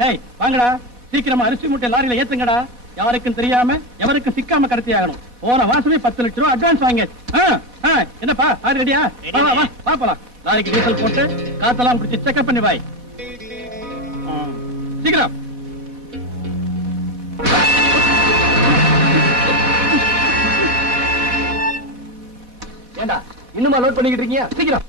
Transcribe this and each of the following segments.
டேய் வாங்கடா, சீக்கிரமா அரிசி மூட்டை லாரியில ஏத்துங்கடா. யாருக்கும் தெரியாம எவருக்கும் சிக்காம கடத்தி ஆகணும். போன மாசமே 10 லட்சம் ரூபாய் அட்வான்ஸ் வாங்க. என்னப்பா லாரி ரெடியா? வா போலாம். லாரிக்கு டீசல் போட்டு காத்தெல்லாம் குடிச்சு செக்அப் பண்ணி வாய். சீக்கிரம். ஏண்டா இன்னுமா லோட் பண்ணிக்கிட்டு இருக்கீங்க? சீக்கிரம்.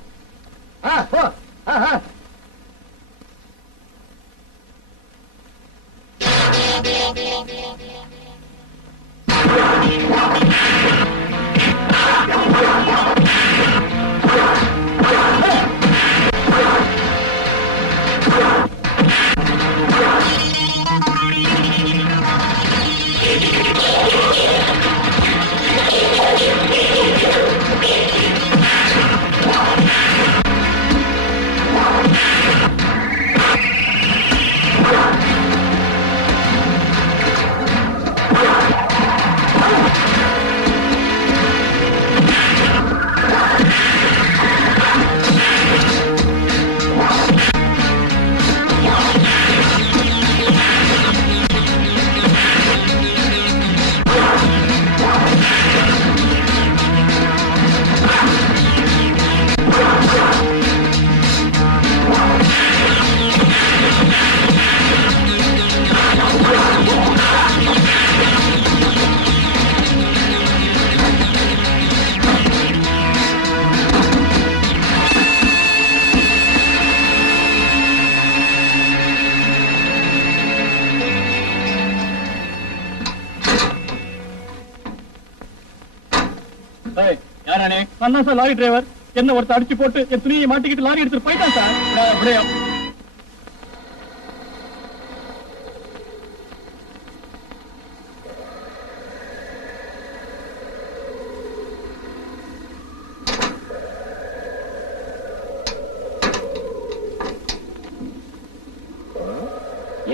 அண்ணா சார் லாரி டிரைவர். என்ன ஒருத்தர் அடிச்சு போட்டு என் துணியை மாட்டிக்கிட்டு லாரி எடுத்துட்டு போயிட்டான் சார். அப்படியே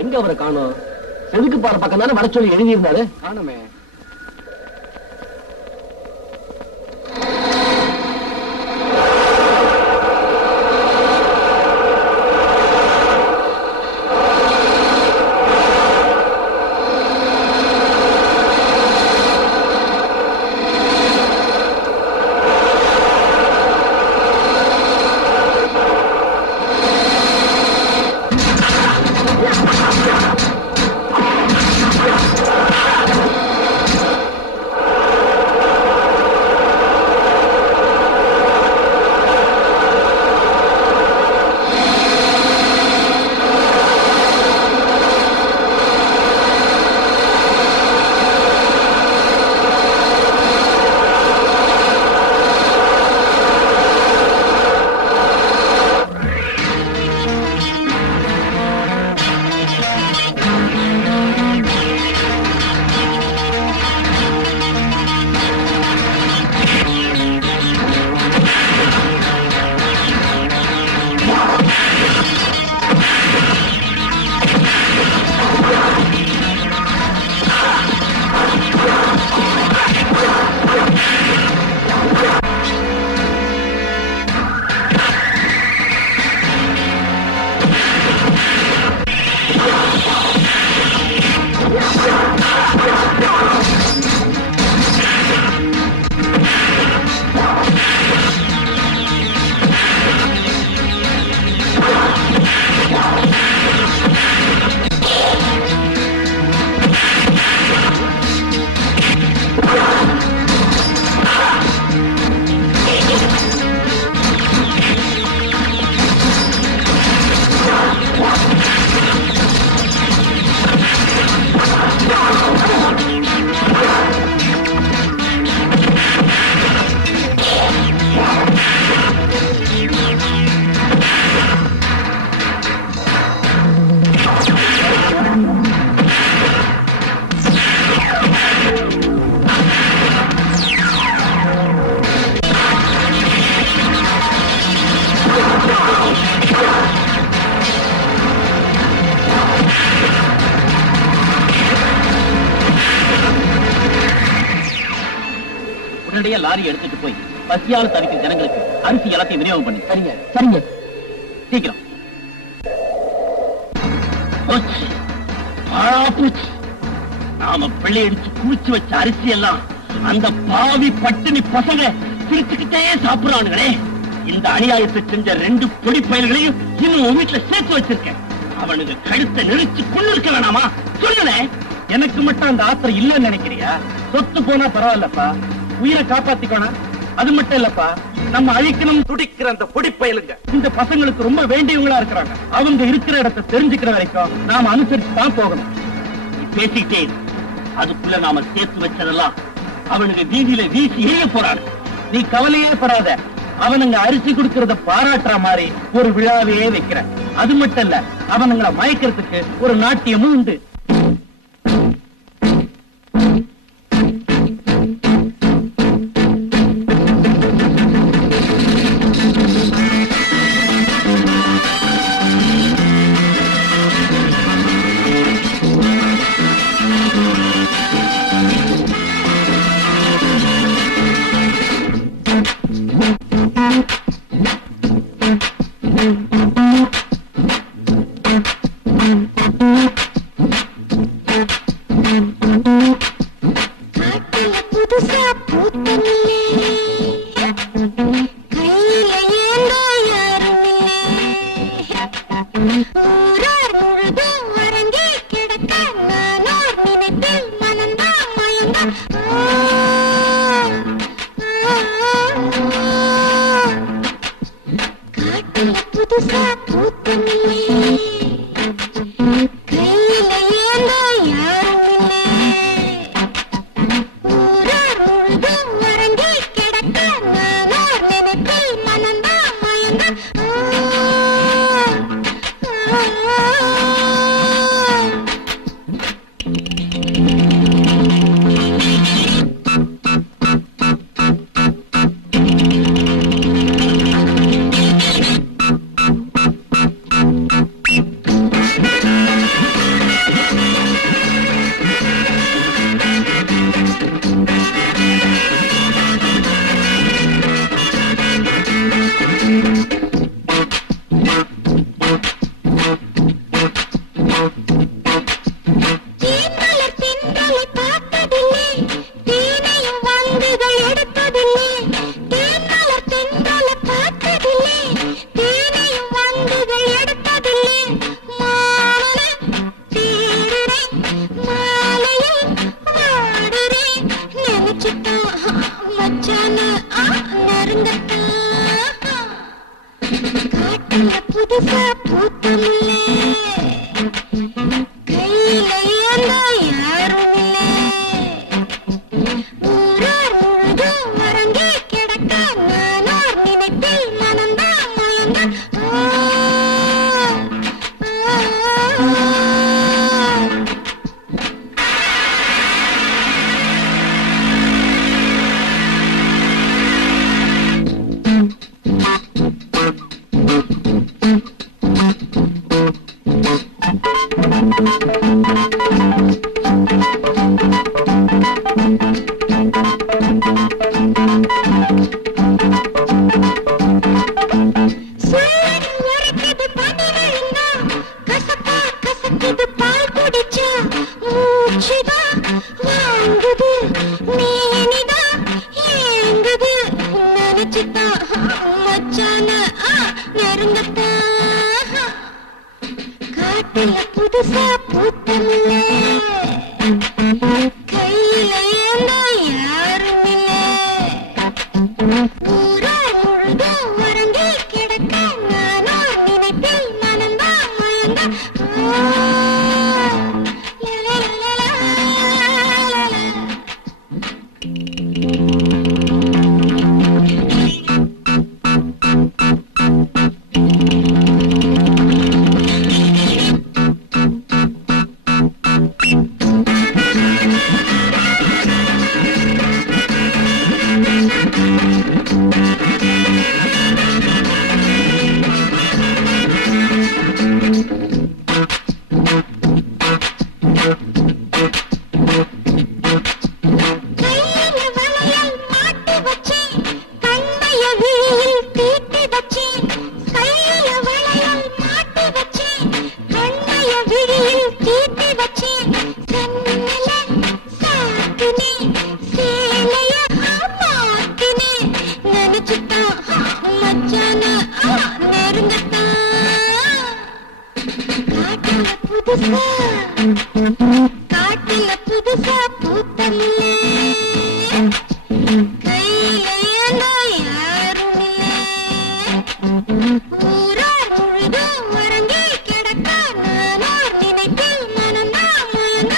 எங்க அவரை காணோம்? செதுக்கு பாற பக்கம் தானே வர சொல்லி எழுதி இருந்தாரு. காணுமே. உடனடியா லாரி எடுத்துட்டு போய் பசியால தவிக்கும் ஜனங்களுக்கு அரிசி எல்லாத்தையும் விநியோகம் பண்ணு. சரிங்க சரிங்க. சீக்கிரம். போச்சு பாழா போச்சு. நாம பிள்ளை அடிச்சு குளிச்சு வச்ச அரிசி எல்லாம் அந்த பாவி பட்டினி பசங்க சிரிச்சுக்கிட்டே சாப்பிடுறானுங்களே. இந்த அநியாயத்தை செஞ்ச 2 பொடி பயல்களையும் இன்னும் வீட்டுல சேர்த்து வச்சிருக்கேன். அவனுக்கு கழுத்தை நெரிச்சு கொண்டு இருக்க வேணாமா? சொல்லுனேன். எனக்கு மட்டும் அந்த ஆத்திரம் இல்லன்னு நினைக்கிறியா? சொத்து போனா பரவாயில்லப்பா, உயிரை காப்பாத்திக்கணும். அது மட்டும் இல்லப்பா, நம்ம அழிக்கணும் துடிக்கிற அந்த பொடி பயலுங்க இந்த பசங்களுக்கு ரொம்ப வேண்டியவங்களா இருக்கிறாங்க. அவங்க இருக்கிற இடத்தை தெரிஞ்சுக்கிற வரைக்கும் நாம அனுசரிச்சு தான் போகணும். நீ பேசிக்கிட்டே இரு. அதுக்குள்ள நாம சேர்த்து வச்சதெல்லாம் அவனுக்கு வீதியில வீசி எரிய போறாங்க. நீ கவலையே படாத, அவனுங்க அரிசி கொடுக்கறத பாராட்டுற மாதிரி ஒரு விழாவையே வைக்கிற. அது மட்டும் இல்ல, அவனுங்களை மயக்கிறதுக்கு ஒரு நாட்டியமும் உண்டு. தீட்டி வச்சு கண்ணுல காட்டுனே சேலைய மாட்டுனே நினைச்சுட்டான் மச்சான நெருங்கத்தான் காட்டுல புதுசா பூத்தமில்லே கையில ஏனோ யாரும் இல்லை ஊரார் முழுதும் உறங்கி கிடக்க நானார் நினைப்பில் மனம்தான் மயங்க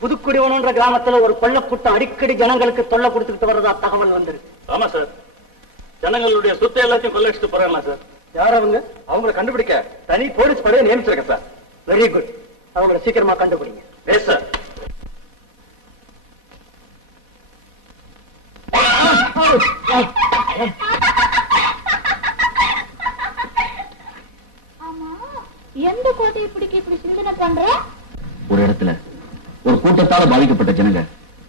புதுக்குடிவனன்ற கிராமத்துல ஒரு கொள்ளக்கூட்டம் அடிக்கடி ஜனங்களுக்கு தொல்லை கொடுத்துக்கிட்டு வர்றதா தகவல் வந்திருக்கு. ஆமா சார், ஜனங்களுடைய சொத்தை எல்லாத்தையும் கொள்ளடிச்சுட்டு போறாங்களா சார்? யார் அவங்க? அவங்களை கண்டுபிடிக்க தனி போலீஸ் படையை நியமிச்சிருக்கேன் சார். வெரி குட், அவங்களை சீக்கிரமா கண்டுபிடிங்க. Yes sir. எந்த கோட்டையை பிடிக்க இப்படி சிந்தனை பண்ற? ஒரு இடத்துல ஒரு கூட்டத்தால பாதிக்கப்பட்ட ஜனங்க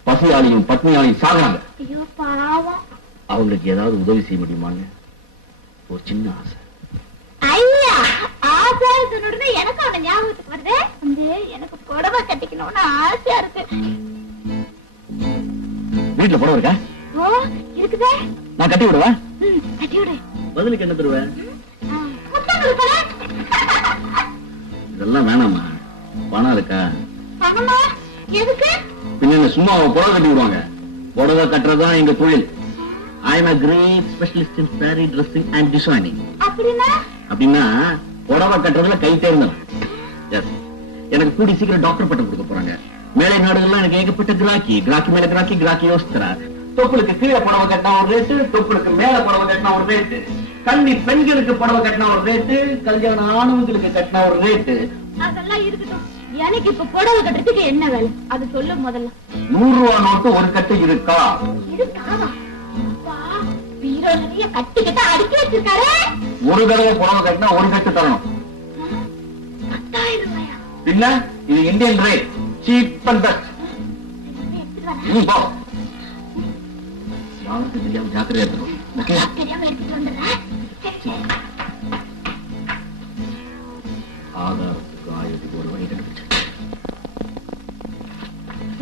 பசியாலையும் பத்னியாலையும் சாகுறாங்க. ஐயோ பாவம். அவங்களுக்கு ஏதாவது உதவி செய்ய முடியுமான்னு ஒரு சின்ன ஆசை. ஐயா, ஆசை சொன்ன எனக்கு அவன ஞாபகத்துக்கு வருது. எனக்கு புடவை கட்டிக்கணும்னு ஆசையா இருக்கு. வீட்டுல புடவை இருக்கா? ஓ இருக்குதே. நான் கட்டி விடுவா? கட்டி விடு. பதிலுக்கு என்ன தருவேன்? முத்தம் இதெல்லாம் வேணாமா? பணம் இருக்கா? பணமா? எதுக்கு? பின்ன சும்மா புடவை கட்டி விடுவாங்க. புடவை கட்டுறதுதான் எங்க தொழில். I am a great specialist in saree dressing and designing. அப்படின்னா புடவை கட்டுறதுல கை தேர்ந்தவன். எஸ், எனக்கு கூடி சீக்கிரம் டாக்டர் பட்டம் கொடுக்க போறாங்க. மேலை நாடுகள்லாம் எனக்கு ஏகப்பட்ட கிராக்கி மேல கிராக்கி யோசிக்கிறா. தொப்புளுக்கு கீழே புடவை கட்டினா ஒரு ரேட்டு, தொப்புளுக்கு மேல புடவை கட்டினா ஒரு ரேட்டு, கண்ணி பெண்களுக்கு புடவை கட்டினா ஒரு ரேட்டு, கல்யாண ஆணவங்களுக்கு கட்டினா ஒரு ரேட்டு. அதெல்லாம் இருக்கட்டும். எனக்கு இப்ப புடவை கட்டுறதுக்கு என்ன வேலை அது சொல்லு முதல்ல. 100 ரூபா நோட்டு ஒரு கட்டு இருக்கா? இருக்காவா? பீரோ நிறைய கட்டிக்கிட்ட அடுக்கி வச்சிருக்காரு. ஒரு தடவை புடவை கட்டினா ஒரு கட்டு தரணும். 10,000 ரூபாயா? பின்ன இது Indian rate, cheap and best. யாருக்கு தெரியாம ஜாக்கிரதையா இருக்கணும். தெரியாம எடுத்துட்டு வந்துடுறேன். ஆதாரத்துக்கு ஆயுதத்துக்கு ஒரு வழி கண்டுபிடிச்சு.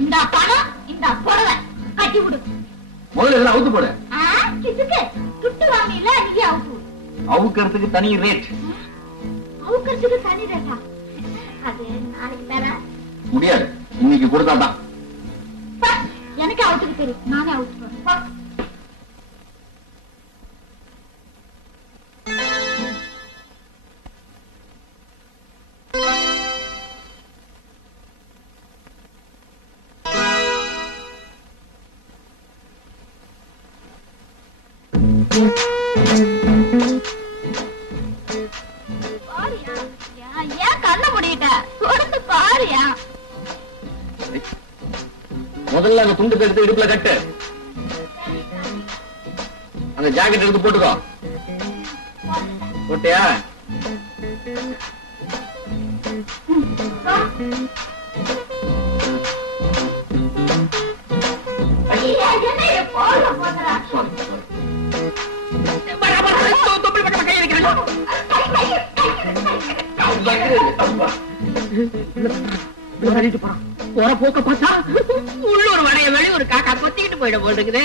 இந்த பணம் இந்த புடவை கட்டி விடு. முதல்ல எல்லாம் அவுத்து போட. கிசுக்கு துட்டு வாங்கில நீ அவுத்து. அவுக்கிறதுக்கு தனி ரேட். அவுக்கிறதுக்கு தனி ரேட்டா? அது நாளைக்கு தர முடியாது, இன்னைக்கு கொடுத்தாதான். எனக்கு அவுத்துக்கு தெரியும், நானே அவுத்து போறேன். ஏன் கண்ண முடியிட்ட? தொடர்ந்து பாருயா. முதல்ல அந்த துண்டு எடுத்து இடுப்புல கட்டு. அந்த ஜாக்கெட் எடுத்து போட்டுக்கோ. போட்டியா? போற போக்க பார்த்தா உள்ளூர் வடைய வெளியூர் காக்கா கொத்திக்கிட்டு போயிட போட்டுக்குது.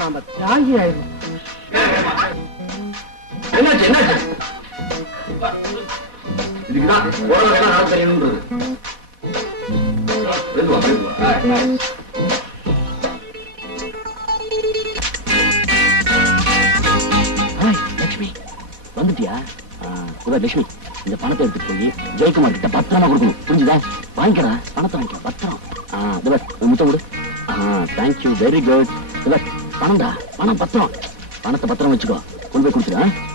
நாம தியாகி ஆயிரும். என்னாச்சு என்னாச்சு? இதுக்குதான் உடம்பு நான் தெரியணுன்றது. லட்சுமி வந்துட்டியா? லட்சுமி, இந்த பணத்தை எடுத்துட்டு போய் ஜெயக்குமார் கிட்ட பத்திரமா கொடுக்கணும், புரிஞ்சுதா? வாங்கிக்கடா, பணத்தை வாங்கிக்க, பத்திரம். முத்தம் கொடு. Thank you, very good. பணம்டா, பணம் பத்திரம். பணத்தை பத்திரம் வச்சுக்கோ, கொண்டு போய் கொடுத்துரு.